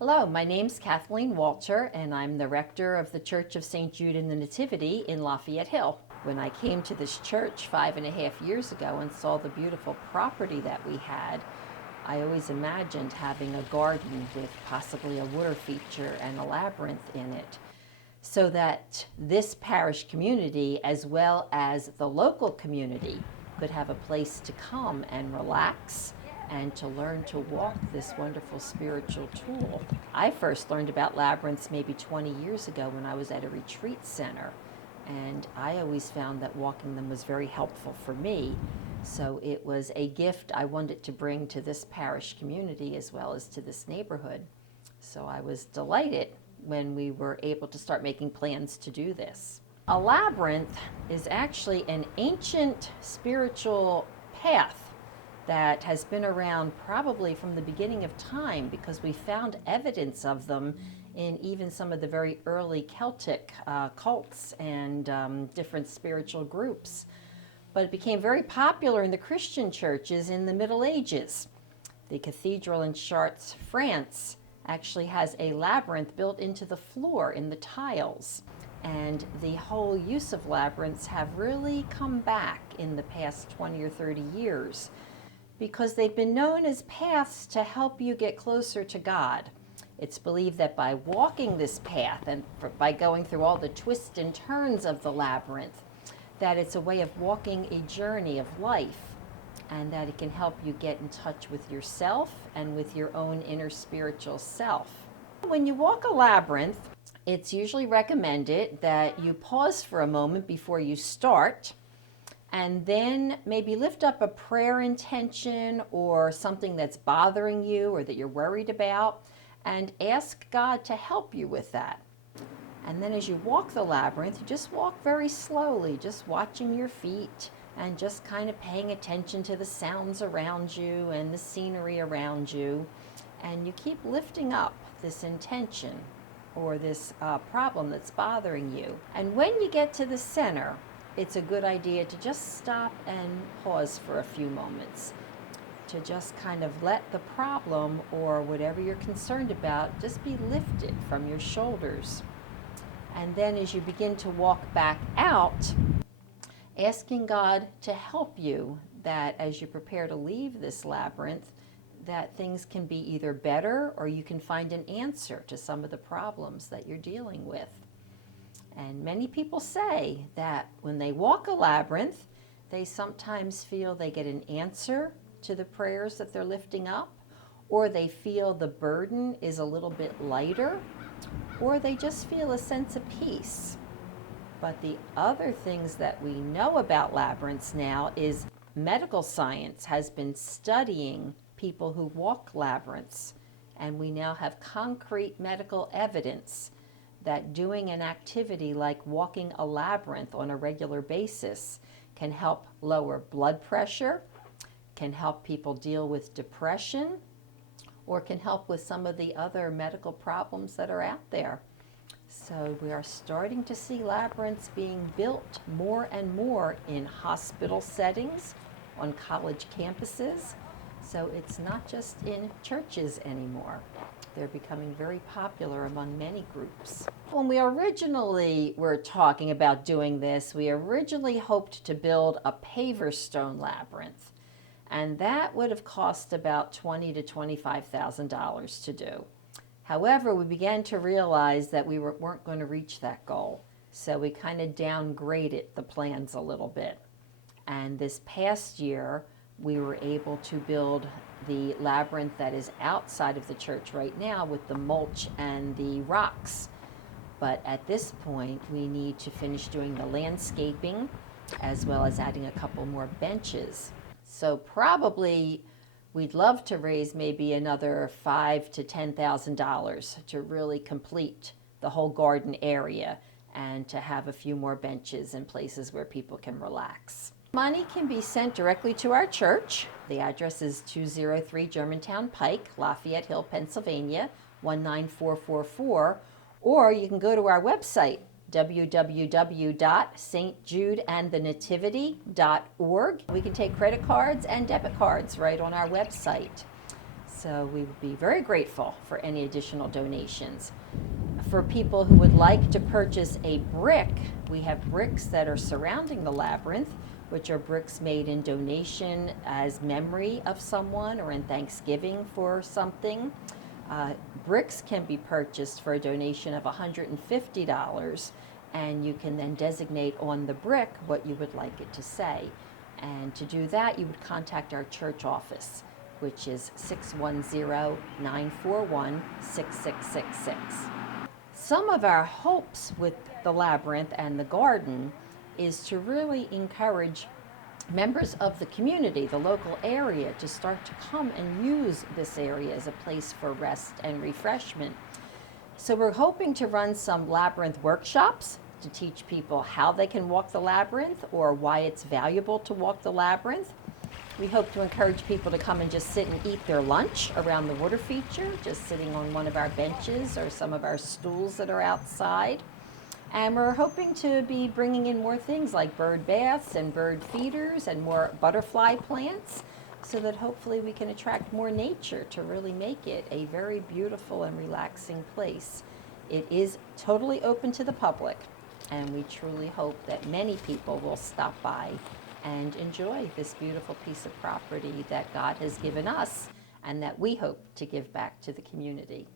Hello, my name's Kathleen Walter, and I'm the rector of the Church of St. Jude and the Nativity in Lafayette Hill. When I came to this church 5.5 years ago and saw the beautiful property that we had, I always imagined having a garden with possibly a water feature and a labyrinth in it, so that this parish community, as well as the local community, could have a place to come and relax and to learn to walk this wonderful spiritual tool. I first learned about labyrinths maybe 20 years ago when I was at a retreat center, and I always found that walking them was very helpful for me. So it was a gift I wanted to bring to this parish community as well as to this neighborhood. So I was delighted when we were able to start making plans to do this. A labyrinth is actually an ancient spiritual path that has been around probably from the beginning of time, because we found evidence of them in even some of the very early Celtic cults and different spiritual groups. But it became very popular in the Christian churches in the Middle Ages. The cathedral in Chartres, France, actually has a labyrinth built into the floor in the tiles. And the whole use of labyrinths have really come back in the past 20 or 30 years, because they've been known as paths to help you get closer to God. It's believed that by walking this path and by going through all the twists and turns of the labyrinth, that it's a way of walking a journey of life, and that it can help you get in touch with yourself and with your own inner spiritual self. When you walk a labyrinth, it's usually recommended that you pause for a moment before you start, and then maybe lift up a prayer intention or something that's bothering you or that you're worried about, and ask God to help you with that. And then as you walk the labyrinth, you just walk very slowly, just watching your feet and just kind of paying attention to the sounds around you and the scenery around you. And you keep lifting up this intention or this problem that's bothering you. And when you get to the center, it's a good idea to just stop and pause for a few moments, to just kind of let the problem or whatever you're concerned about just be lifted from your shoulders. And then as you begin to walk back out, asking God to help you, that as you prepare to leave this labyrinth, that things can be either better or you can find an answer to some of the problems that you're dealing with. And many people say that when they walk a labyrinth, they sometimes feel they get an answer to the prayers that they're lifting up, or they feel the burden is a little bit lighter, or they just feel a sense of peace. But the other things that we know about labyrinths now is medical science has been studying people who walk labyrinths, and we now have concrete medical evidence that doing an activity like walking a labyrinth on a regular basis can help lower blood pressure, can help people deal with depression, or can help with some of the other medical problems that are out there. So we are starting to see labyrinths being built more and more in hospital settings, on college campuses. So it's not just in churches anymore. They're becoming very popular among many groups. When we originally were talking about doing this, we originally hoped to build a paver stone labyrinth, and that would have cost about $20,000 to $25,000 to do. However, we began to realize that we weren't going to reach that goal, so we kind of downgraded the plans a little bit. And this past year, we were able to build the labyrinth that is outside of the church right now with the mulch and the rocks. But at this point, we need to finish doing the landscaping as well as adding a couple more benches. So probably we'd love to raise maybe another $5,000 to $10,000 to really complete the whole garden area and to have a few more benches and places where people can relax. Money can be sent directly to our church. The address is 203 Germantown Pike, Lafayette Hill, Pennsylvania, 19444. Or you can go to our website, www.stjudeandthenativity.org. We can take credit cards and debit cards right on our website. So we would be very grateful for any additional donations. For people who would like to purchase a brick, we have bricks that are surrounding the labyrinth, which are bricks made in donation as memory of someone or in thanksgiving for something. Bricks can be purchased for a donation of $150, and you can then designate on the brick what you would like it to say. And to do that, you would contact our church office, which is 610-941-6666. Some of our hopes with the labyrinth and the garden is to really encourage members of the community, the local area, to start to come and use this area as a place for rest and refreshment. So we're hoping to run some labyrinth workshops to teach people how they can walk the labyrinth or why it's valuable to walk the labyrinth. We hope to encourage people to come and just sit and eat their lunch around the water feature, just sitting on one of our benches or some of our stools that are outside. And we're hoping to be bringing in more things like bird baths and bird feeders and more butterfly plants, so that hopefully we can attract more nature to really make it a very beautiful and relaxing place. It is totally open to the public, and we truly hope that many people will stop by and enjoy this beautiful piece of property that God has given us and that we hope to give back to the community.